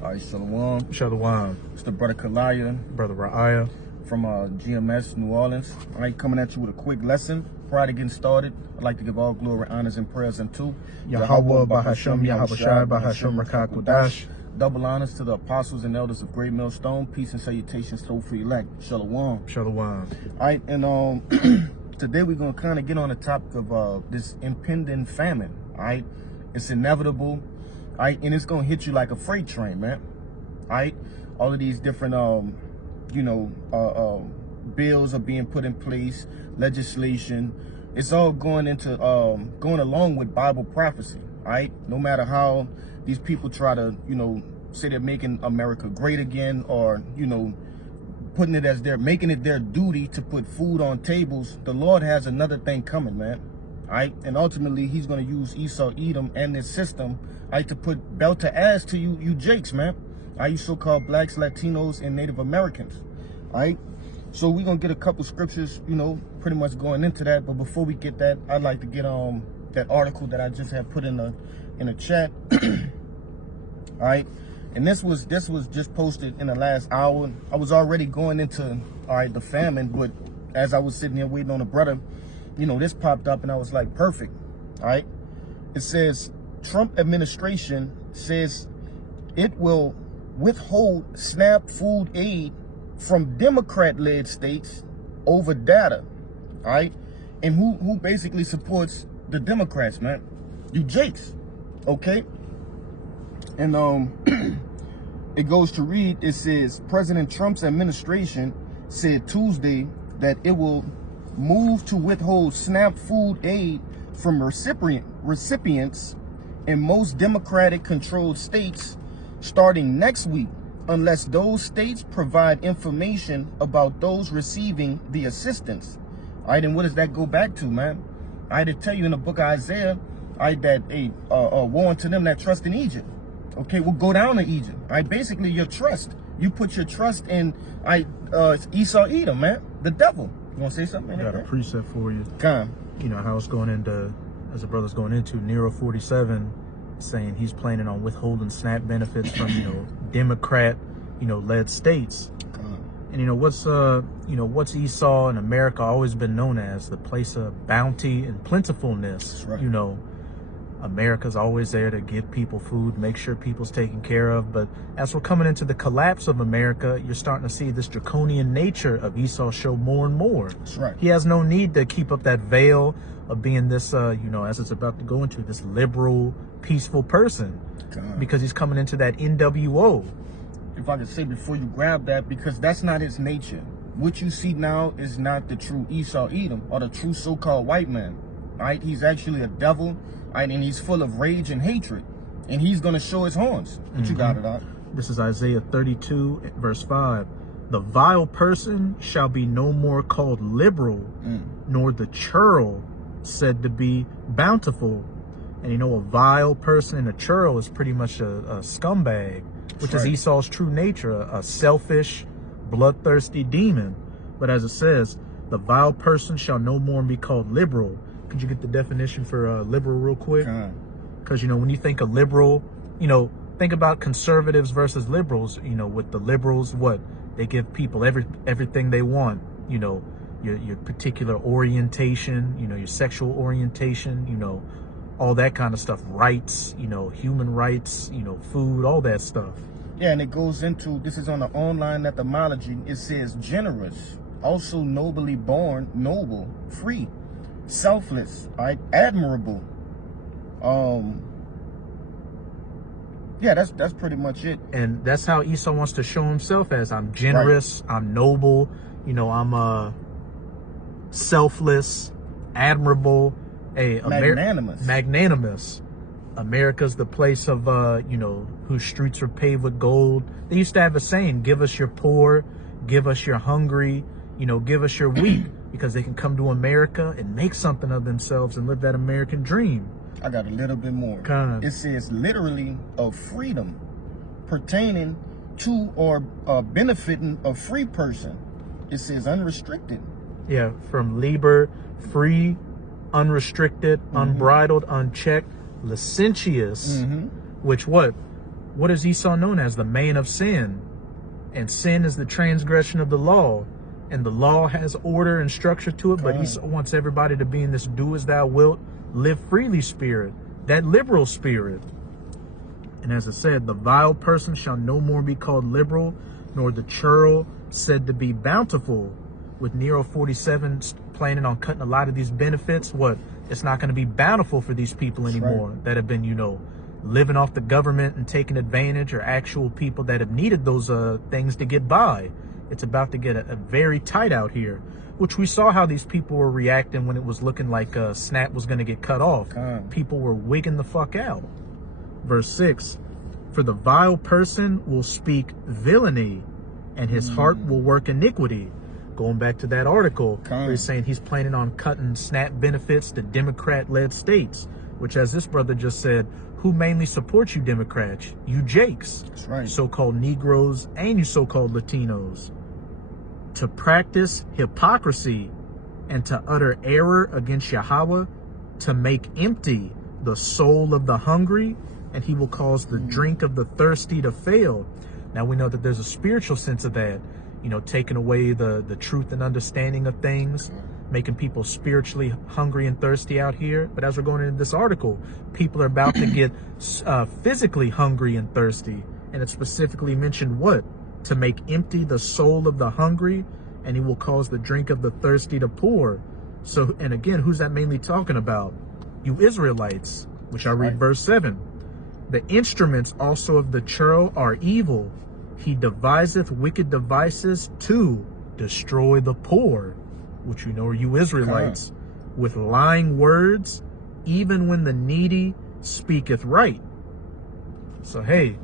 All right, Shalom. Shalom. It's the brother Kalaya. Brother Ra'aya. From GMS, New Orleans. All right, coming at you with a quick lesson. Prior to getting started, I'd like to give all glory, honors, and prayers unto Yahweh, Bahasham, Yahawashi, Bahasham, Rakakudash. Double honors to the apostles and elders of Great Millstone. Peace and salutations to the elect. Shalom. Shalom. All right, and today we're going to kind of get on the topic of this impending famine. All right, it's inevitable. All right, and it's going to hit you like a freight train, man. All right, all of these different, bills are being put in place, legislation. It's all going into, going along with Bible prophecy, all right? No matter how these people try to, say they're making America great again, or, putting it as making it their duty to put food on tables, the Lord has another thing coming, man. All right, and ultimately he's going to use Esau, Edom, and this system, all right, to put belt to ass to you Jakes, man. All right, you so-called blacks, Latinos, and Native Americans. All right, so we're gonna get a couple scriptures, pretty much going into that. But before we get that, I'd like to get that article that I just had put in the chat. All right, and this was just posted in the last hour. I was already going into the famine, but as I was sitting here waiting on a brother, this popped up and I was like, perfect. All right, it says Trump administration says it will withhold SNAP food aid from Democrat-led states over data. All right, and who basically supports the Democrats, man? You Jakes, okay? And it goes to read. It says President Trump's administration said Tuesday that it will move to withhold SNAP food aid from recipients in most Democratic-controlled states starting next week, unless those states provide information about those receiving the assistance. All right, and what does that go back to, man? I had to tell you in the book of Isaiah, that woe unto them that trust in Egypt. Okay, we'll go down to Egypt. All right, basically your trust. You put your trust in Esau, Edom, man, the devil. You want to say something? I got a precept for you. Come. You know how it's going into, as the brother's going into, Nero 47, saying he's planning on withholding SNAP benefits from, Democrat, led states. And what's Esau and America always been known as? The place of bounty and plentifulness. That's right. America's always there to give people food, make sure people's taken care of. But as we're coming into the collapse of America, you're starting to see this draconian nature of Esau show more and more. That's right. He has no need to keep up that veil of being this, as it's about to go into, this liberal, peaceful person. Because he's coming into that NWO. If I could say before you grab that, because that's not his nature. What you see now is not the true Esau Edom or the true so-called white man. All right, he's actually a devil, all right, and he's full of rage and hatred, and he's going to show his horns. But you got it out. This is Isaiah 32, verse 5. The vile person shall be no more called liberal, nor the churl said to be bountiful. And a vile person and a churl is pretty much a scumbag, which is Esau's true nature, a selfish, bloodthirsty demon. But as it says, the vile person shall no more be called liberal. Could you get the definition for liberal real quick? Because, when you think of liberal, think about conservatives versus liberals. With the liberals, what? They give people everything they want, your particular orientation, your sexual orientation, all that kind of stuff, rights, human rights, food, all that stuff. Yeah, and it goes into, this is on the online etymology, it says generous, also nobly born, noble, free, selfless, all right, admirable. Yeah, that's pretty much it. And that's how Esau wants to show himself as, I'm generous, I'm noble, I'm selfless, admirable, magnanimous. America's the place of, whose streets are paved with gold. They used to have a saying, give us your poor, give us your hungry, give us your weak, because they can come to America and make something of themselves and live that American dream. I got a little bit more. It says literally of freedom pertaining to or benefiting a free person. It says unrestricted. Yeah, from liber, free, unrestricted, unbridled, unchecked, licentious, which what? What is Esau known as? The man of sin. And sin is the transgression of the law. And the law has order and structure to it, but Esau wants everybody to be in this do as thou wilt, live freely spirit, that liberal spirit. And as I said, the vile person shall no more be called liberal, nor the churl said to be bountiful. With Nero 47 planning on cutting a lot of these benefits, it's not going to be bountiful for these people anymore that have been, living off the government and taking advantage, or actual people that have needed those things to get by. It's about to get a very tight out here, which we saw how these people were reacting when it was looking like Snap was going to get cut off. People were wigging the fuck out. Verse 6, for the vile person will speak villainy, and his heart will work iniquity. Going back to that article, where he's saying he's planning on cutting SNAP benefits to Democrat-led states, which, as this brother just said, who mainly supports you Democrats? You Jakes. That's right. So-called Negroes and you so-called Latinos. To practice hypocrisy and to utter error against Yahweh, to make empty the soul of the hungry, and he will cause the drink of the thirsty to fail. Now we know that there's a spiritual sense of that, taking away the truth and understanding of things, making people spiritually hungry and thirsty out here. But as we're going into this article, people are about to get physically hungry and thirsty. And it specifically mentioned what? To make empty the soul of the hungry, and he will cause the drink of the thirsty to pour. So, and again, who's that mainly talking about? You Israelites, which I read verse 7. The instruments also of the churl are evil. He deviseth wicked devices to destroy the poor, which are you Israelites, with lying words, even when the needy speaketh right. So, hey.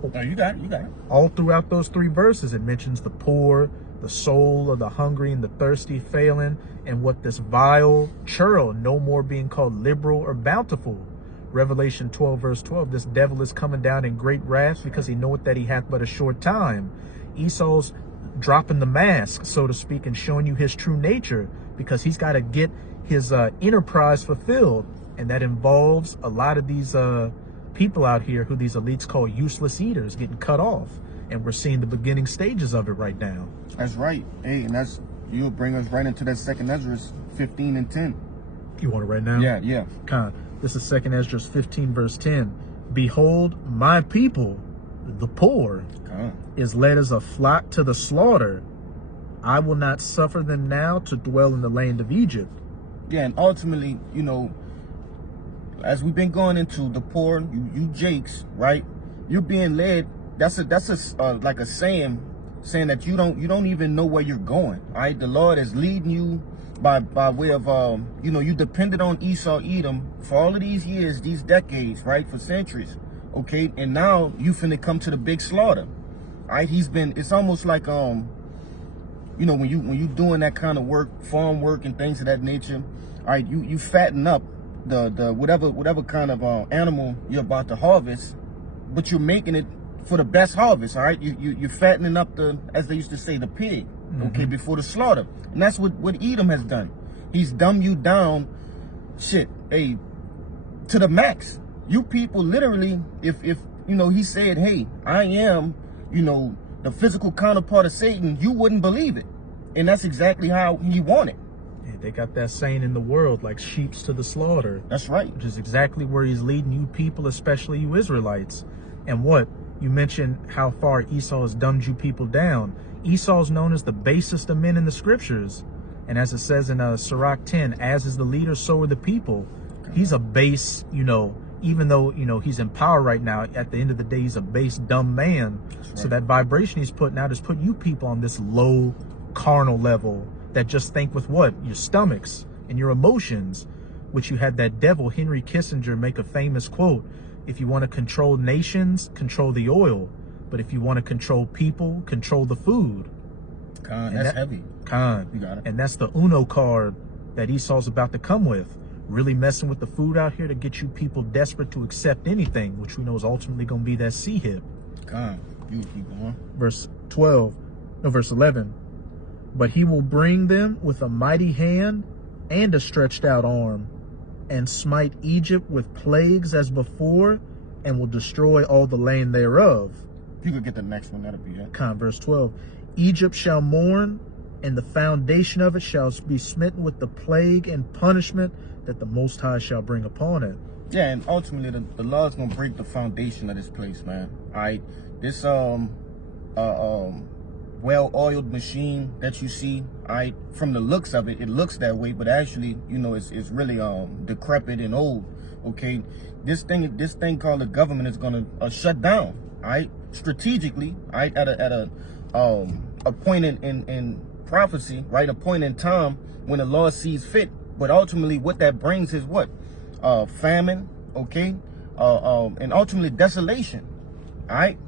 Oh, you got it. All throughout those 3 verses, it mentions the poor, the soul of the hungry and the thirsty failing, and what this vile churl, no more being called liberal or bountiful. Revelation 12 verse 12, this devil is coming down in great wrath, because he knoweth that he hath but a short time. Esau's dropping the mask, so to speak, and showing you his true nature, because he's got to get his enterprise fulfilled. And that involves a lot of these people out here who these elites call useless eaters getting cut off. And we're seeing the beginning stages of it right now. That's right. Hey, and you'll bring us right into that 2nd Ezra 15 and 10. You want it right now? Yeah. This is 2nd Ezra 15 verse 10. Behold, my people, the poor, is led as a flock to the slaughter. I will not suffer them now to dwell in the land of Egypt. Yeah, and ultimately, as we've been going into the poor, you Jakes, right? You're being led. That's like a saying that you don't even know where you're going. All right, the Lord is leading you by way of you depended on Esau, Edom for all of these years, these decades, right, for centuries. Okay, and now you finna come to the big slaughter. All right, it's almost like when you doing that kind of work, farm work and things of that nature. All right, you fatten up the whatever kind of animal you're about to harvest, but you're making it for the best harvest. All right, you're fattening up as they used to say, the pig. Okay, before the slaughter. And that's what Edom has done. He's dumbed you down, to the max. You people literally, if he said, hey, I am, the physical counterpart of Satan, you wouldn't believe it. And that's exactly how he wanted. Yeah, they got that saying in the world, like sheeps to the slaughter. That's right. Which is exactly where he's leading you people, especially you Israelites. And what? You mentioned how far Esau has dumbed you people down. Esau is known as the basest of men in the scriptures. And as it says in Sirach 10, as is the leader, so are the people. He's a base, even though, he's in power right now, at the end of the day, he's a base, dumb man. Right. So that vibration he's putting out is putting you people on this low carnal level that just think with what? Your stomachs and your emotions, which you had that devil, Henry Kissinger, make a famous quote. If you want to control nations, control the oil. But if you want to control people, control the food. That's heavy. You got it. And that's the Uno card that Esau's about to come with. Really messing with the food out here to get you people desperate to accept anything, which we know is ultimately going to be that C-hip. You keep going. Verse 11. But he will bring them with a mighty hand and a stretched out arm, and smite Egypt with plagues as before, and will destroy all the land thereof. If you could get the next one, that'd be it. Verse 12. Egypt shall mourn, and the foundation of it shall be smitten with the plague and punishment that the Most High shall bring upon it. Yeah, and ultimately the Lord's gonna break the foundation of this place, man. All right, this well-oiled machine that you see, all right, from the looks of it, it looks that way, but actually, you know, it's really decrepit and old. Okay, this thing called the government is gonna shut down, all right, strategically, all right, at a point in prophecy, right, a point in time when the Lord sees fit. But ultimately, what that brings is what? Famine, okay, and ultimately desolation, all right.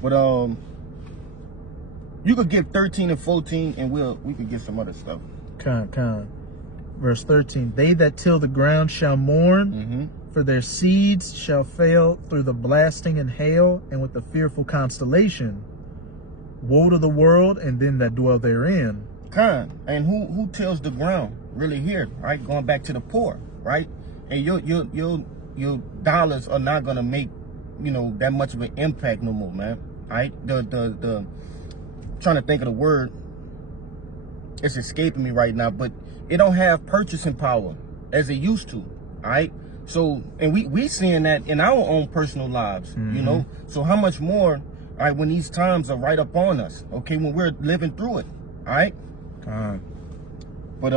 But you could give 13 and 14, and we could get some other stuff. Verse 13. They that till the ground shall mourn, for their seeds shall fail through the blasting and hail, and with the fearful constellation. Woe to the world and them that dwell therein. And who tills the ground really here, right? Going back to the poor, right? And your dollars are not gonna make, you know, that much of an impact no more, man. Right? The trying to think of the word, it's escaping me right now, but it don't have purchasing power as it used to. All right. So, and we seeing that in our own personal lives, you know. So how much more, all right, when these times are right up on us, okay, when we're living through it, all right. But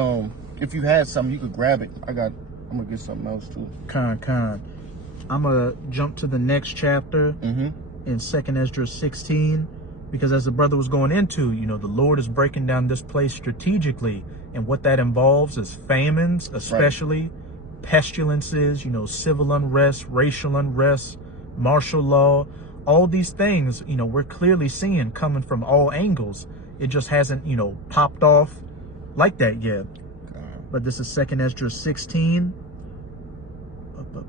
if you had something, you could grab it. I'm gonna get something else too. I'm gonna jump to the next chapter in 2nd Esdras 16, because as the brother was going into, you know, the Lord is breaking down this place strategically, and what that involves is famines, especially pestilences, you know, civil unrest, racial unrest, martial law, all these things, you know, we're clearly seeing coming from all angles. It just hasn't, you know, popped off like that yet. But this is 2nd Esdras 16.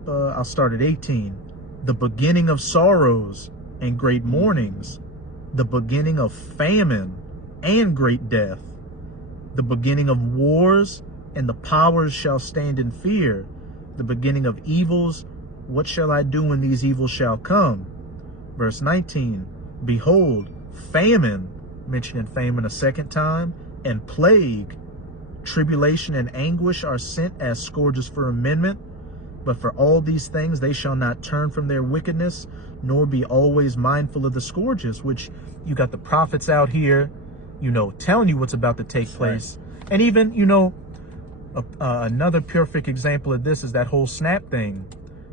I'll start at 18. The beginning of sorrows and great mournings, the beginning of famine and great death, the beginning of wars, and the powers shall stand in fear, the beginning of evils. What shall I do when these evils shall come? Verse 19. Behold, famine, mentioning famine a second time, and plague, tribulation and anguish are sent as scourges for amendment. But for all these things they shall not turn from their wickedness, nor be always mindful of the scourges. Which you got the prophets out here, you know, telling you what's about to take place. And even, you know, another perfect example of this is that whole SNAP thing.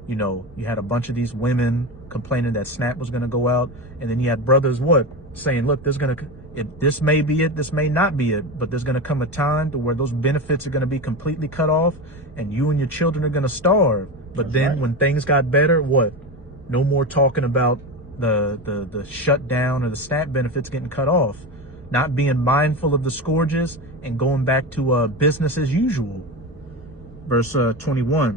You know, you had a bunch of these women complaining that SNAP was going to go out, and then you had brothers saying, look, this may be it, this may not be it, but there's going to come a time to where those benefits are going to be completely cut off, and you and your children are going to starve. But then when things got better, no more talking about the shutdown or the SNAP benefits getting cut off, not being mindful of the scourges and going back to business as usual. Verse 21,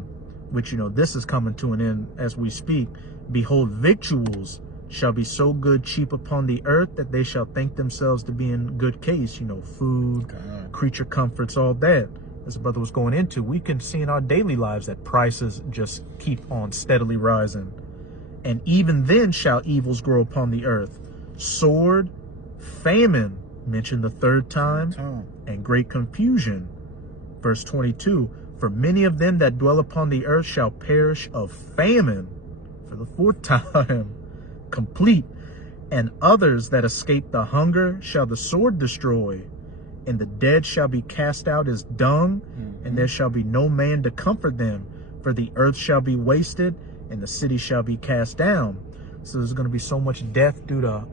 which, you know, this is coming to an end as we speak. Behold, victuals shall be so good cheap upon the earth that they shall think themselves to be in good case. You know, food, creature comforts, all that. As the brother was going into, we can see in our daily lives that prices just keep on steadily rising. And even then shall evils grow upon the earth. Sword, famine, mentioned the third time, and great confusion. Verse 22, for many of them that dwell upon the earth shall perish of famine, for the fourth time, complete. And others that escape the hunger shall the sword destroy. And the dead shall be cast out as dung, and there shall be no man to comfort them. For the earth shall be wasted, and the city shall be cast down. So there's going to be so much death due to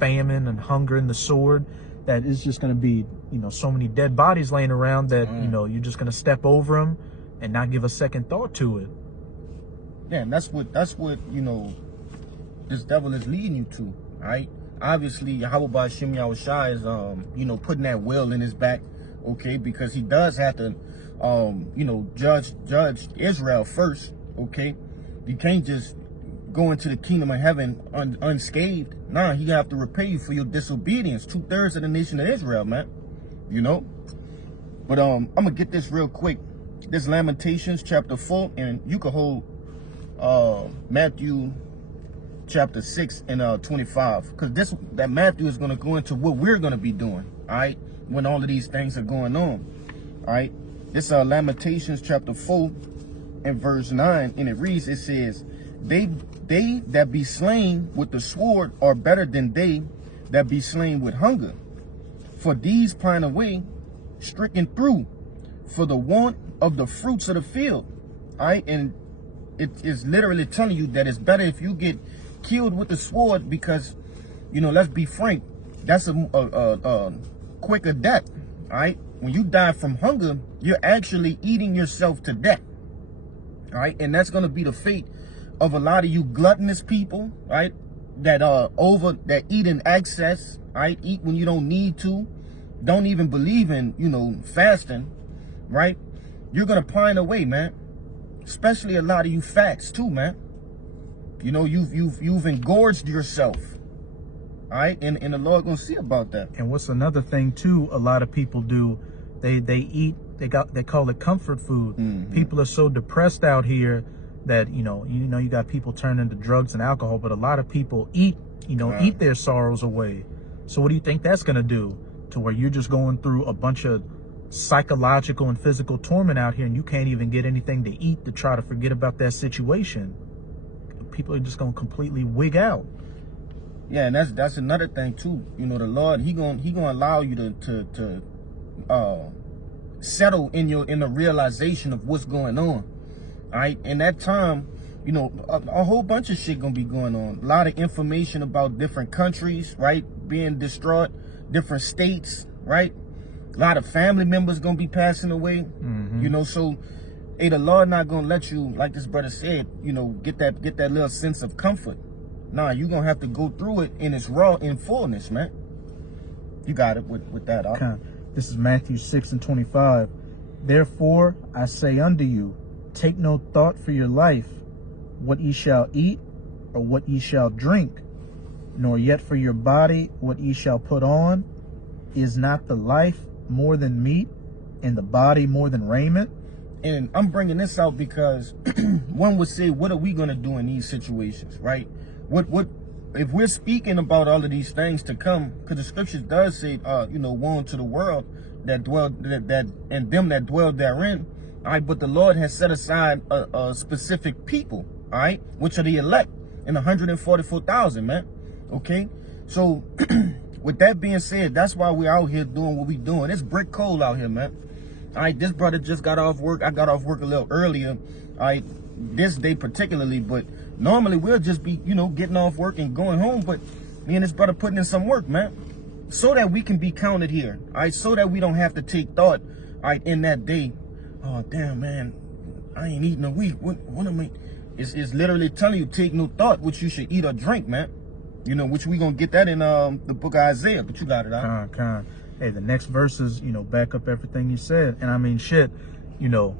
famine and hunger and the sword, that it's just going to be, you know, so many dead bodies laying around that, you know, you're just going to step over them and not give a second thought to it. Yeah, and that's what, you know, this devil is leading you to, right? Obviously, Yahweh Shem Yahushai is, you know, putting that will in his back, okay, because he does have to, you know, judge Israel first, okay? You can't just go into the kingdom of heaven unscathed. Nah, he have to repay you for your disobedience. 2/3 of the nation of Israel, man, you know? But I'm gonna get this real quick. This Lamentations chapter 4, and you can hold Matthew chapter 6 and 25, because that Matthew is going to go into what we're going to be doing, all right, when all of these things are going on. All right, this Lamentations chapter 4 and verse 9, and it reads, it says, they that be slain with the sword are better than they that be slain with hunger, for these pine away, stricken through, for the want of the fruits of the field. All right, and it is literally telling you that it's better if you get killed with the sword, because, you know, let's be frank, that's a quicker death. All right, when you die from hunger, you're actually eating yourself to death. All right, and that's going to be the fate of a lot of you gluttonous people, right, that eat in excess, right, eat when you don't need to, don't even believe in, you know, fasting, right? You're going to pine away, man. Especially a lot of you fats too, man. You know, you've engorged yourself. All right, and the Lord gonna see about that. And what's another thing too, a lot of people do, they eat, they call it comfort food. Mm-hmm. People are so depressed out here that you got people turning to drugs and alcohol, but a lot of people eat their sorrows away. So what do you think that's gonna do to where you're just going through a bunch of psychological and physical torment out here, and you can't even get anything to eat to try to forget about that situation? People are just gonna completely wig out. Yeah, and that's another thing too. You know, the Lord, he gonna allow you to settle in the realization of what's going on. All right, in that time, you know, a whole bunch of shit gonna be going on. A lot of information about different countries, right, being destroyed, different states, right. A lot of family members gonna be passing away. Mm-hmm. You know, so hey, the Lord not gonna let you, like this brother said, you know, get that little sense of comfort. Nah, you're gonna have to go through it in its raw in fullness, man. You got it with that. Okay. This is Matthew 6 and 25. Therefore I say unto you, take no thought for your life, what ye shall eat, or what ye shall drink, nor yet for your body what ye shall put on. Is not the life more than meat, and the body more than raiment? And I'm bringing this out because one would say, what are we going to do in these situations, right? What if we're speaking about all of these things to come, because the scriptures does say, you know, woe unto the world that dwell and them that dwell therein. All right, but the Lord has set aside a specific people, all right, which are the elect, and 144,000, man. Okay, so with that being said, that's why we're out here doing what we're doing. It's brick cold out here, man. All right, this brother just got off work. I got off work a little earlier, all right, this day particularly, but normally we'll just be, you know, getting off work and going home. But me and this brother putting in some work, man, so that we can be counted here, all right, so that we don't have to take thought, all right, in that day. Oh, damn, man, I ain't eating a week. What am I? It's literally telling you, take no thought what you should eat or drink, man. You know, which we gonna get that in the book of Isaiah, but you got it out. Hey, the next verses, you know, back up everything you said. And I mean, shit, you know,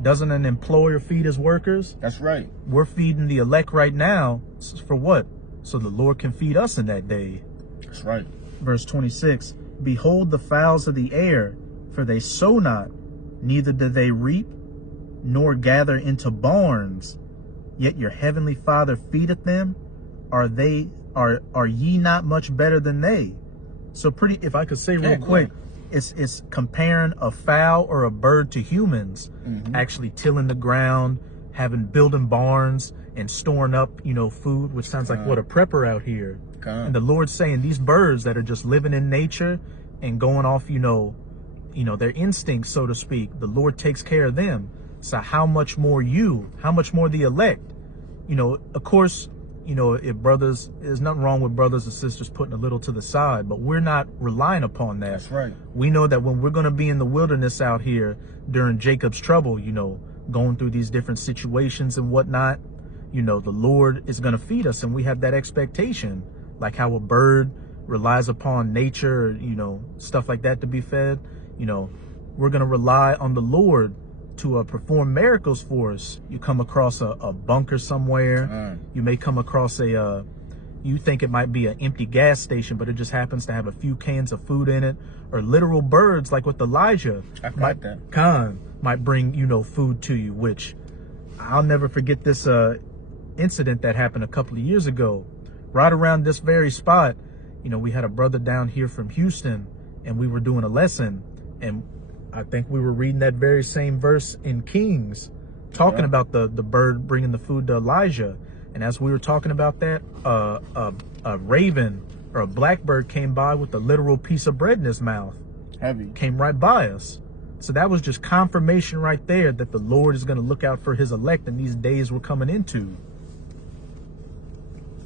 doesn't an employer feed his workers? That's right. We're feeding the elect right now. For what? So the Lord can feed us in that day. That's right. Verse 26, behold the fowls of the air, for they sow not, neither do they reap, nor gather into barns, yet your heavenly Father feedeth them. Are ye not much better than they? So if I could say real quick, it's comparing a fowl or a bird to humans, actually tilling the ground, building barns and storing up, you know, food, which sounds like what a prepper out here. And the Lord's saying these birds that are just living in nature and going off, you know, their instincts, so to speak, the Lord takes care of them. So how much more the elect? You know, of course, you know, there's nothing wrong with brothers and sisters putting a little to the side, but we're not relying upon that. That's right. We know that when we're going to be in the wilderness out here during Jacob's trouble, you know, going through these different situations and whatnot, you know, the Lord is going to feed us, and we have that expectation, like how a bird relies upon nature, you know, stuff like that to be fed. You know, we're going to rely on the Lord to perform miracles for us. You come across a bunker somewhere. You may come across you think it might be an empty gas station, but it just happens to have a few cans of food in it, or literal birds like with Elijah. Might bring, you know, food to you, which I'll never forget this incident that happened a couple of years ago. Right around this very spot, we had a brother down here from Houston, and we were doing a lesson, and I think we were reading that very same verse in Kings, talking about the bird bringing the food to Elijah. And as we were talking about that, a raven or a blackbird came by with a literal piece of bread in his mouth. Heavy. Came right by us. So that was just confirmation right there that the Lord is going to look out for his elect in these days we're coming into.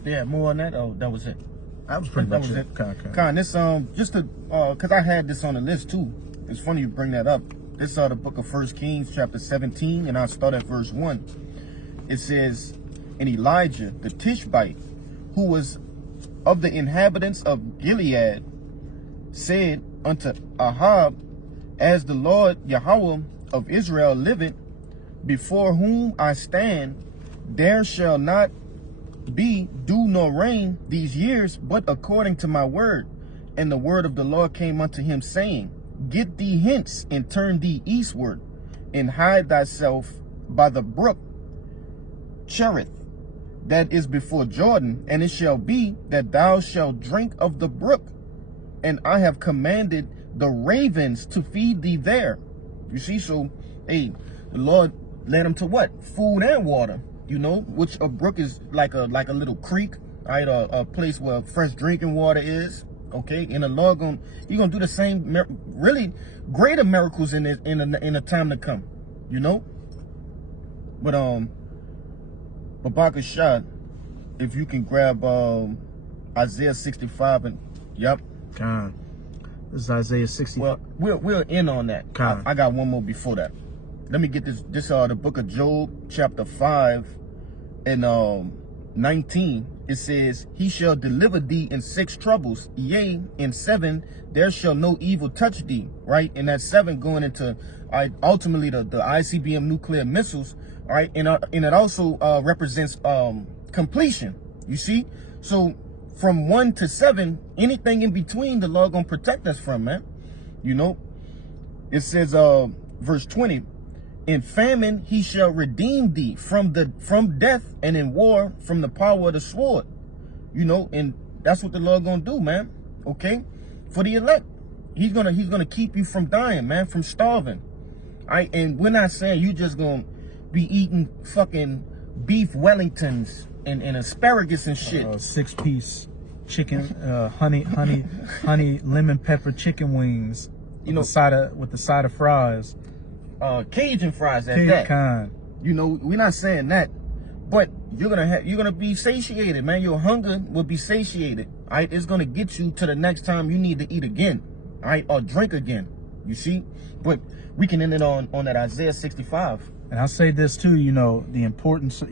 Yeah, more on that? Oh, that was it. That was pretty much it. Con, this, just to, because I had this on the list too. It's funny you bring that up. This is the book of 1 Kings, chapter 17, and I'll start at verse 1. It says, and Elijah, the Tishbite, who was of the inhabitants of Gilead, said unto Ahab, as the Lord Yahweh of Israel liveth, before whom I stand, there shall not be dew nor rain these years, but according to my word. And the word of the Lord came unto him, saying, get thee hence, and turn thee eastward, and hide thyself by the brook Cherith, that is before Jordan, and it shall be that thou shalt drink of the brook, and I have commanded the ravens to feed thee there. You see, so, hey, the Lord led him to what? Food and water, which a brook is like a little creek, right? A place where fresh drinking water is, okay? And the Lord He's gonna do the same, really greater miracles in the time to come, But Babakashad, if you can grab Isaiah 65 and yep. God. This is Isaiah 65. Well, we're in on that. I got one more before that. Let me get this. This the book of Job, chapter 5 and 19. It says, he shall deliver thee in 6 troubles, yea, in 7 there shall no evil touch thee. Right, and that 7 going into ultimately the ICBM nuclear missiles. All right, and it also represents completion. You see, so from 1 to 7, anything in between, the Lord gonna protect us from, man. It says, verse 20, in famine he shall redeem thee from death, and in war from the power of the sword. And that's what the Lord gonna do, man. Okay, for the elect, he's gonna keep you from dying, man, from starving. All right, and we're not saying you just gonna be eating fucking beef Wellingtons and asparagus and shit. 6-piece chicken, honey lemon pepper chicken wings, with the side of fries, Cajun fries at that. Kind. We're not saying that, but you're gonna be satiated, man. Your hunger will be satiated. All right, it's gonna get you to the next time you need to eat again, all right, or drink again. You see, but we can end it on that Isaiah 65. And I'll say this too, the importance, of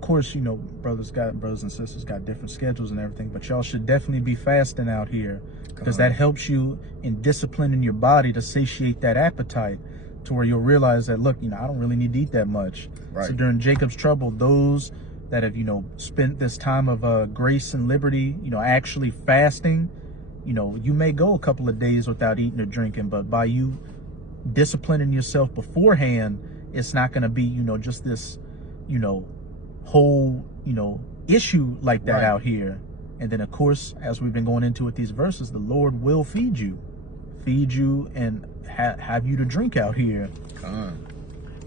course, brothers and sisters got different schedules and everything, but y'all should definitely be fasting out here, because that helps you in disciplining your body to satiate that appetite, to where you'll realize that, look, I don't really need to eat that much. Right. So during Jacob's trouble, those that have, spent this time of grace and liberty, actually fasting, you may go a couple of days without eating or drinking, but by you disciplining yourself beforehand, it's not going to be, just this, whole, issue like that out here. And then, of course, as we've been going into with these verses, the Lord will feed you and have you to drink out here.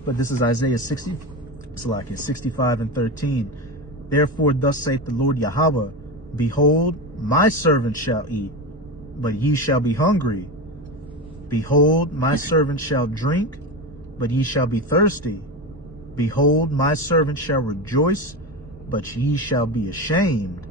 But this is Isaiah 65 and 13. Therefore, thus saith the Lord Yahweh, behold, my servant shall eat, but ye shall be hungry. Behold, my servant shall drink, but ye shall be thirsty. Behold, my servant shall rejoice, but ye shall be ashamed.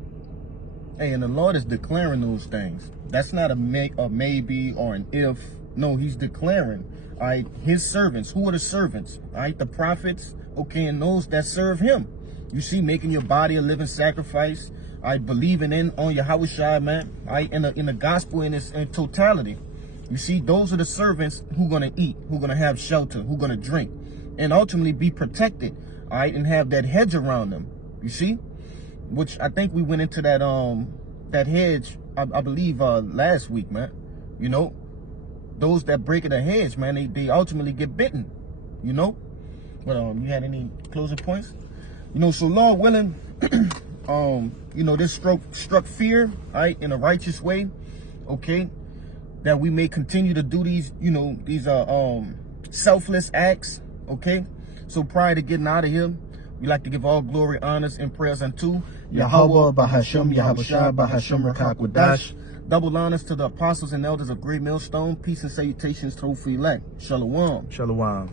Hey, and the Lord is declaring those things. That's not a maybe or an if. No, he's declaring, all right, his servants. Who are the servants? All right, the prophets, okay, and those that serve him. You see, making your body a living sacrifice, all right, believing on Yahweh, man, all right, in the gospel in its totality. You see, those are the servants who going to eat, who going to have shelter, who going to drink, and ultimately be protected, all right, and have that hedge around them. You see, which I think we went into that hedge, I believe, last week, man. Those that break the hedge, man, they ultimately get bitten. But you had any closing points? You know, so Lord willing, you know, this struck fear, right, in a righteous way, okay, that we may continue to do these, you know, these selfless acts, okay. So prior to getting out of here, we like to give all glory, honors, and prayers unto Yahweh, Bahasham, Yahushua, Bahasham, Rakakwadash. Double honors to the apostles and elders of Great Millstone. Peace and salutations to the elect. Shalom. Shalom.